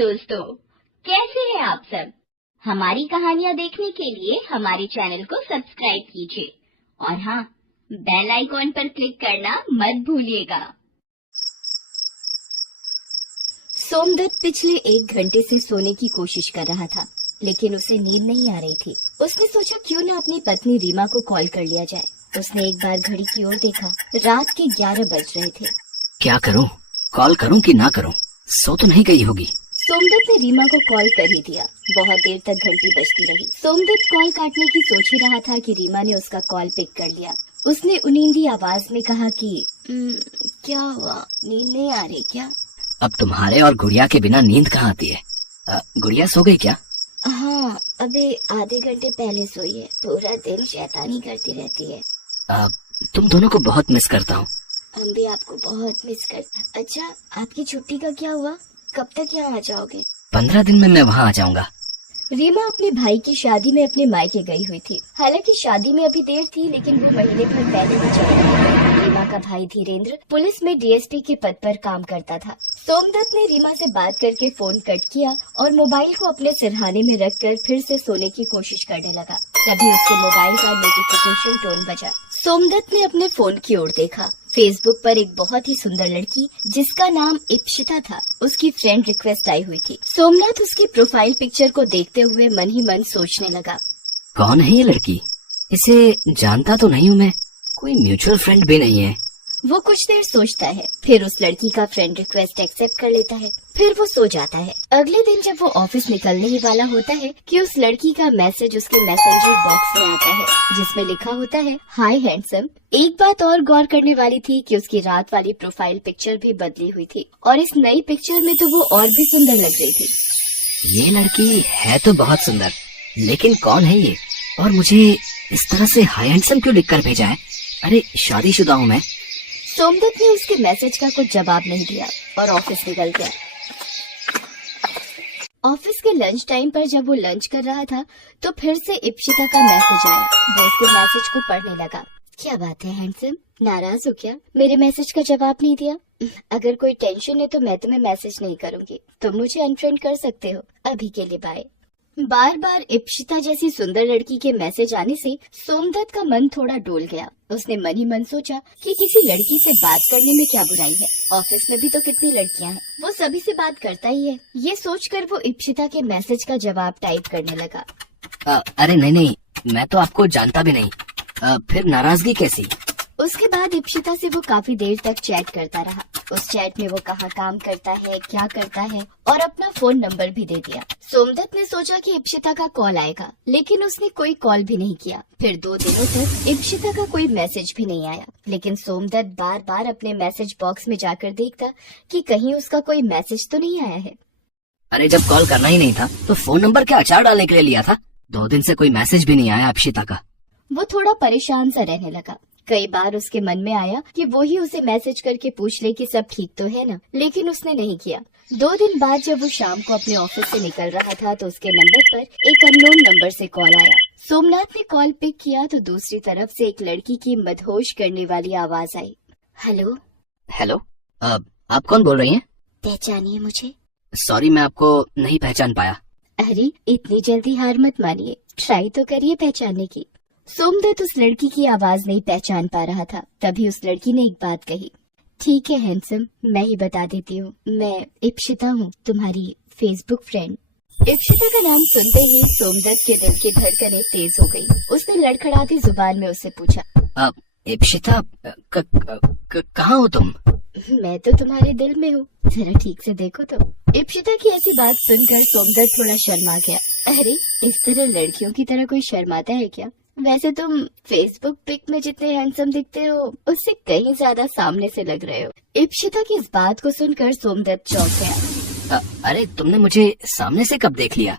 दोस्तों, कैसे हैं आप सब। हमारी कहानियाँ देखने के लिए हमारे चैनल को सब्सक्राइब कीजिए और हाँ, बेल आइकॉन पर क्लिक करना मत भूलिएगा। सोमदत्त पिछले 1 घंटे से सोने की कोशिश कर रहा था, लेकिन उसे नींद नहीं आ रही थी। उसने सोचा क्यों न अपनी पत्नी रीमा को कॉल कर लिया जाए। उसने एक बार घड़ी की ओर देखा। रात के 11 बज रहे थे। क्या करूं? कॉल करूं कि ना करूं? सो तो नहीं गई होगी। सोमदत्त ने रीमा को कॉल कर ही दिया। बहुत देर तक घंटी बजती रही। सोमदत्त कॉल काटने की सोच ही रहा था कि रीमा ने उसका कॉल पिक कर लिया। उसने उनींदी आवाज में कहा कि क्या हुआ, नींद नहीं आ रही क्या? अब तुम्हारे और गुड़िया के बिना नींद कहाँ आती है? गुड़िया सो गई क्या? हाँ, अभी आधे घंटे पहले सोई है। पूरा दिन शैतानी करती रहती है। तुम दोनों को बहुत मिस करता हूँ। हम भी आपको बहुत मिस करते। अच्छा, आपकी छुट्टी का क्या हुआ? कब तक यहाँ आ जाओगे? 15 दिन में मैं वहाँ आ जाऊंगा। रीमा अपने भाई की शादी में अपने मायके गई हुई थी। हालांकि शादी में अभी देर थी, लेकिन वो महीने भर पहले ही चला गया। रीमा का भाई धीरेन्द्र पुलिस में डीएसपी के पद पर काम करता था। सोमदत्त ने रीमा से बात करके फोन कट किया और मोबाइल को अपने सिरहाने में रखकर फिर से सोने की कोशिश करने लगा। तभी उसके मोबाइल का नोटिफिकेशन टोन बजा। सोमदत्त ने अपने फोन की ओर देखा। फेसबुक पर एक बहुत ही सुंदर लड़की, जिसका नाम इप्शिता था, उसकी फ्रेंड रिक्वेस्ट आई हुई थी। सोमनाथ उसकी प्रोफाइल पिक्चर को देखते हुए मन ही मन सोचने लगा, कौन है ये लड़की? इसे जानता तो नहीं हूँ मैं। कोई म्यूचुअल फ्रेंड भी नहीं है। वो कुछ देर सोचता है, फिर उस लड़की का फ्रेंड रिक्वेस्ट एक्सेप्ट कर लेता है। फिर वो सो जाता है। अगले दिन जब वो ऑफिस निकलने ही वाला होता है कि उस लड़की का मैसेज उसके मैसेंजर बॉक्स में आता है, जिसमें लिखा होता है, हाय हैंडसम। एक बात और गौर करने वाली थी कि उसकी रात वाली प्रोफाइल पिक्चर भी बदली हुई थी और इस नई पिक्चर में तो वो और भी सुंदर लग रही थी। ये लड़की है तो बहुत सुंदर, लेकिन कौन है ये? और मुझे इस तरह से हाय हैंडसम क्यों लिखकर भेजा है? अरे शादीशुदा हूँ मैं। सोमदत्त ने उसके मैसेज का कुछ जवाब नहीं दिया और ऑफिस निकल गया। ऑफिस के लंच टाइम पर जब वो लंच कर रहा था तो फिर से इप्शिता का मैसेज आया। वो उसके मैसेज को पढ़ने लगा। क्या बात है हैंडसम, नाराज हो क्या? मेरे मैसेज का जवाब नहीं दिया? अगर कोई टेंशन है तो मैं तुम्हें मैसेज नहीं करूंगी। तुम मुझे अनफ्रेंड कर सकते हो। अभी के लिए बाय। बार बार इप्शिता जैसी सुंदर लड़की के मैसेज आने से सोमदत्त का मन थोड़ा डोल गया। उसने मन ही मन सोचा कि किसी लड़की से बात करने में क्या बुराई है। ऑफिस में भी तो कितनी लड़कियां हैं, वो सभी से बात करता ही है। ये सोचकर वो इप्शिता के मैसेज का जवाब टाइप करने लगा। अरे नहीं, मैं तो आपको जानता भी नहीं। फिर नाराजगी कैसी? उसके बाद इप्शिता से वो काफी देर तक चैट करता रहा। उस चैट में वो कहाँ काम करता है, क्या करता है और अपना फोन नंबर भी दे दिया। सोमदत्त ने सोचा कि इप्शिता का कॉल आएगा, लेकिन उसने कोई कॉल भी नहीं किया। फिर 2 दिनों तक इप्शिता का कोई मैसेज भी नहीं आया, लेकिन सोमदत्त बार बार अपने मैसेज बॉक्स में जाकर देखता कि कहीं उसका कोई मैसेज तो नहीं आया है। अरे जब कॉल करना ही नहीं था तो फोन नंबर क्या अचार डालने के लिए लिया था? 2 दिन से कोई मैसेज भी नहीं आया इप्शिता का। वो थोड़ा परेशान सा रहने लगा। कई बार उसके मन में आया कि वो ही उसे मैसेज करके पूछ ले कि सब ठीक तो है ना, लेकिन उसने नहीं किया। 2 दिन बाद जब वो शाम को अपने ऑफिस से निकल रहा था तो उसके नंबर पर एक अननोन नंबर से कॉल आया। सोमनाथ ने कॉल पिक किया तो दूसरी तरफ से एक लड़की की मदहोश करने वाली आवाज आई। हेलो। हेलो, आप कौन बोल रही हैं? पहचानिए मुझे। सॉरी, मैं आपको नहीं पहचान पाया। अरे इतनी जल्दी हार मत मानिए, ट्राई तो करिए पहचानने की। सोमदत्त उस लड़की की आवाज नहीं पहचान पा रहा था। तभी उस लड़की ने एक बात कही। ठीक है हैंडसम, मैं ही बता देती हूँ, मैं इप्शिता हूँ, तुम्हारी फेसबुक फ्रेंड। इप्शिता का नाम सुनते ही सोमदत्त के दिल की धड़कनें तेज हो गई। उसने लड़खड़ाती जुबान में उससे पूछा, इप्शिता, कहाँ हो तुम? मैं तो तुम्हारे दिल में हूँ, जरा ठीक से देखो तो। इप्शिता की ऐसी बात सुनकर सोमदत्त थोड़ा शर्मा गया। अरे इस तरह लड़कियों की तरह कोई शर्माता है क्या? वैसे तुम फेसबुक पिक में जितने हैंडसम दिखते हो उससे कहीं ज्यादा सामने से लग रहे हो। इप्शिता की इस बात को सुनकर सोमदत्त चौंक गया। अरे तुमने मुझे सामने से कब देख लिया?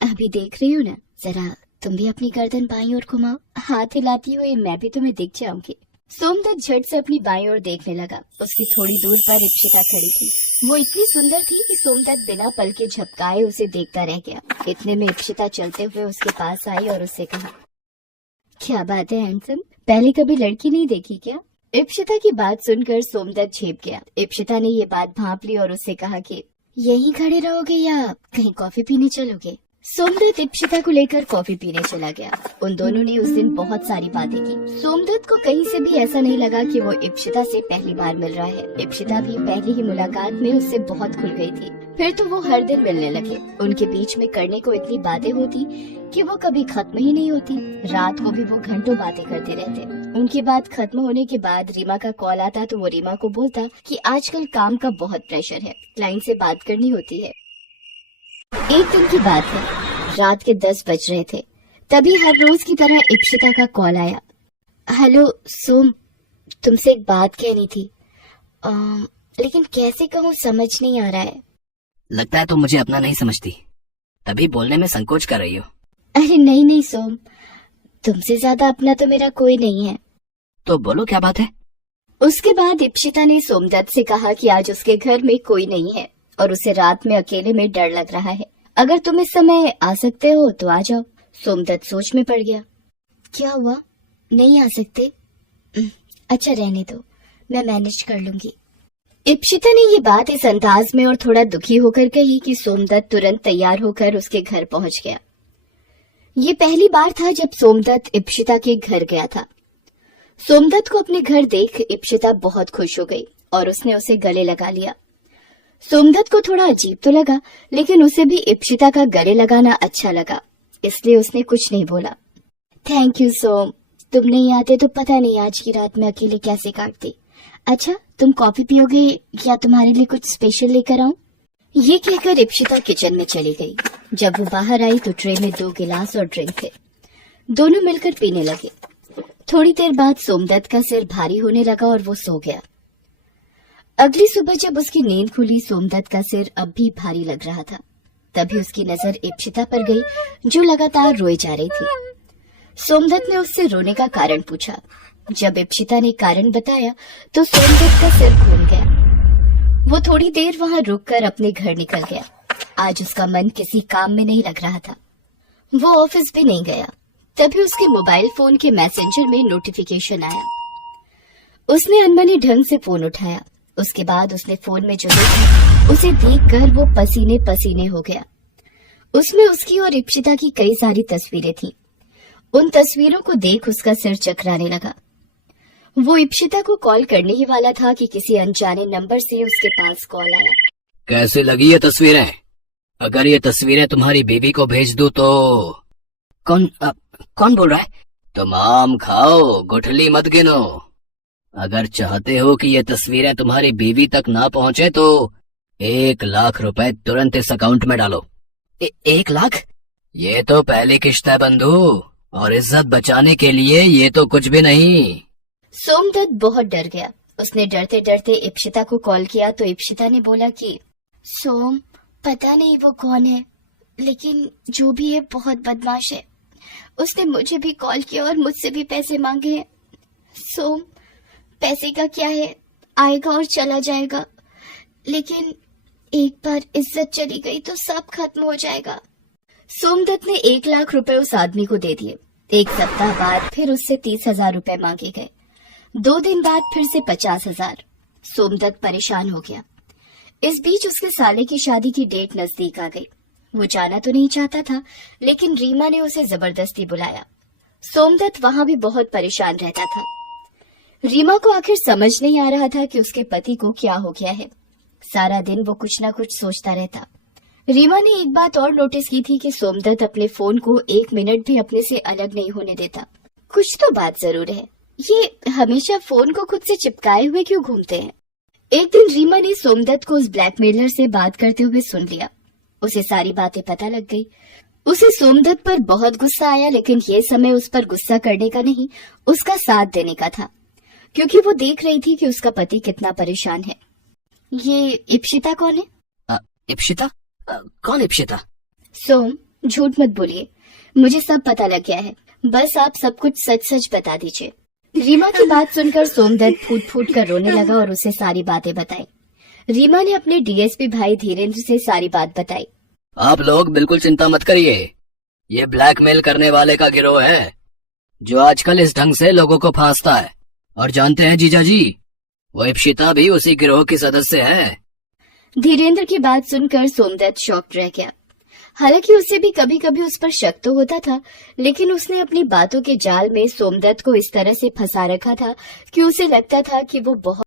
अभी देख रही हूँ ना, जरा तुम भी अपनी गर्दन बाईं ओर घुमाओ, हाथ हिलाती हुई मैं भी तुम्हें दिख जाऊंगी। सोमदत्त झट से अपनी बाईं ओर देखने लगा। उसकी थोड़ी दूर पर इप्शिता खड़ी थी। वो इतनी सुंदर थी कि सोमदत्त बिना पल के झपकाए उसे देखता रह गया। इतने में इप्शिता चलते हुए उसके पास आई और उससे कहा, क्या बात है हैंडसम, पहले कभी लड़की नहीं देखी क्या? इप्शिता की बात सुनकर सोमदत्त झेप गया। इप्शिता ने ये बात भांप ली और उससे कहा कि यहीं खड़े रहोगे या कहीं कॉफी पीने चलोगे? सोमदत्त इप्शिता को लेकर कॉफी पीने चला गया। उन दोनों ने उस दिन बहुत सारी बातें की। सोमदत्त को कहीं से भी ऐसा नहीं लगा कि वो इप्शिता से पहली बार मिल रहा है। इप्शिता भी पहली ही मुलाकात में उससे बहुत खुल गई थी। फिर तो वो हर दिन मिलने लगे। उनके बीच में करने को इतनी बातें होती कि वो कभी खत्म ही नहीं होती। रात को भी वो घंटों बातें करते रहते। उनकी बात खत्म होने के बाद रीमा का कॉल आता तो वो रीमा को बोलता कि आजकल काम का बहुत प्रेशर है, क्लाइंट से बात करनी होती है। एक दिन की बात है, रात के 10 बज रहे थे। तभी हर रोज की तरह इप्शिता का कॉल आया। हेलो सोम, तुमसे एक बात कहनी थी, लेकिन कैसे कहूँ समझ नहीं आ रहा है। लगता है तुम मुझे अपना नहीं समझती, तभी बोलने में संकोच कर रही हो। अरे नहीं नहीं सोम, तुमसे ज्यादा अपना तो मेरा कोई नहीं है। तो बोलो क्या बात है। उसके बाद इप्शिता ने सोमदत्त से कहा कि आज उसके घर में कोई नहीं है और उसे रात में अकेले में डर लग रहा है। अगर तुम इस समय आ सकते हो तो आ जाओ। सोमदत्त सोच में पड़ गया। क्या हुआ, नहीं आ सकते? अच्छा रहने दो, मैं मैनेज कर लूंगी। इप्शिता ने ये बात इस अंदाज में और थोड़ा दुखी होकर कही कि सोमदत्त तुरंत तैयार होकर उसके घर पहुंच गया। ये पहली बार था जब सोमदत्त इप्शिता के घर गया था। सोमदत्त को अपने घर देख इप्शिता बहुत खुश हो गई और उसने उसे गले लगा लिया। सोमदत्त को थोड़ा अजीब तो लगा, लेकिन उसे भी इप्शिता का गले लगाना अच्छा लगा, इसलिए उसने कुछ नहीं बोला। थैंक यू सोम, तुम नहीं आते तो पता नहीं आज की रात में अकेले कैसे काटती। अच्छा, तुम कॉफी पियोगे या तुम्हारे लिए कुछ स्पेशल लेकर आऊं? ये कहकर इप्शिता किचन में चली गई। जब वो बाहर आई तो ट्रे में 2 गिलास और ड्रिंक थे। दोनों मिलकर पीने लगे। थोड़ी देर बाद सोमदत्त का सिर भारी होने लगा और वो सो गया। अगली सुबह जब उसकी नींद खुली, सोमदत्त का सिर अब भी भारी लग रहा था। तभी उसकी नजर इप्शिता पर गई, जो लगातार रोए जा रही थी। सोमदत्त ने उससे रोने का कारण पूछा। जब इप्शिता ने कारण बताया तो सोमदत्त का सिर घूम गया। वो थोड़ी देर वहां रुककर अपने घर निकल गया। आज उसका मन किसी काम में नहीं लग रहा था। वो ऑफिस भी नहीं गया। तभी उसके मोबाइल फोन के मैसेंजर में नोटिफिकेशन आया। उसने अनमने ढंग से फोन उठाया। उसके बाद उसने फोन में जो देखा उसे देखकर वो पसीने पसीने हो गया। उसमें उसकी और इप्शिता की कई सारी तस्वीरें थीं। उन तस्वीरों को देख उसका सिर चकराने लगा। वो इप्शिता को कॉल करने ही वाला था कि किसी अनजाने नंबर से उसके पास कॉल आया। कैसे लगी ये तस्वीरें? अगर ये तस्वीरें तुम्हारी बीवी को भेज दूं तो? कौन बोल रहा है? तुम आम खाओ, गुठली मत गिनो। अगर चाहते हो कि ये तस्वीरें तुम्हारी बीवी तक ना पहुंचे तो 1 लाख रुपए तुरंत इस अकाउंट में डालो। 1 लाख? ये तो पहली किश्त है बंधु, और इज्जत बचाने के लिए ये तो कुछ भी नहीं। सोमदत्त बहुत डर गया। उसने डरते डरते इप्शिता को कॉल किया तो इप्शिता ने बोला कि सोम, पता नहीं वो कौन है, लेकिन जो भी है बहुत बदमाश है। उसने मुझे भी कॉल किया और मुझसे भी पैसे मांगे हैं। सोम, पैसे का क्या है, आएगा और चला जाएगा, लेकिन एक बार इज्जत चली गई तो सब खत्म हो जाएगा। सोमदत्त ने 1 लाख रुपए उस आदमी को दे दिए। 1 सप्ताह बाद फिर उससे 30,000 रुपए मांगे गए। 2 दिन बाद फिर से 50,000। सोमदत्त परेशान हो गया। इस बीच उसके साले की शादी की डेट नजदीक आ गई। वो जाना तो नहीं चाहता था, लेकिन रीमा ने उसे जबरदस्ती बुलाया। सोमदत्त वहां भी बहुत परेशान रहता था। रीमा को आखिर समझ नहीं आ रहा था कि उसके पति को क्या हो गया है। सारा दिन वो कुछ न कुछ सोचता रहता। रीमा ने एक बात और नोटिस की थी कि सोमदत्त अपने फोन को 1 मिनट भी अपने से अलग नहीं होने देता। कुछ तो बात जरूर है, ये हमेशा फोन को खुद से चिपकाए हुए क्यों घूमते हैं। एक दिन रीमा ने सोमदत्त को उस ब्लैकमेलर से बात करते हुए सुन लिया। उसे सारी बातें पता लग गई। उसे सोमदत्त पर बहुत गुस्सा आया, लेकिन ये समय उस पर गुस्सा करने का नहीं, उसका साथ देने का था, क्योंकि वो देख रही थी कि उसका पति कितना परेशान है। ये इप्शिता कौन है? इप्शिता? कौन इप्शिता? सोम, झूठ मत बोलिए, मुझे सब पता लग गया है। बस आप सब कुछ सच सच बता दीजिए। रीमा की बात सुनकर सोमदत्त फूट फूट कर रोने लगा और उसे सारी बातें बताई। रीमा ने अपने डीएसपी भाई धीरेन्द्र से सारी बात बताई। आप लोग बिल्कुल चिंता मत करिए, ये ब्लैकमेल करने वाले का गिरोह है जो आजकल इस ढंग से लोगों को फांसता है। और जानते हैं जीजा जी, वो इप्शिता भी उसी गिरोह की सदस्य है। धीरेन्द्र की बात सुनकर सोमदत्त शॉक्ड रह गया। हालांकि उसे भी कभी कभी उस पर शक तो होता था, लेकिन उसने अपनी बातों के जाल में सोमदत्त को इस तरह से फंसा रखा था कि उसे लगता था कि वो बहुत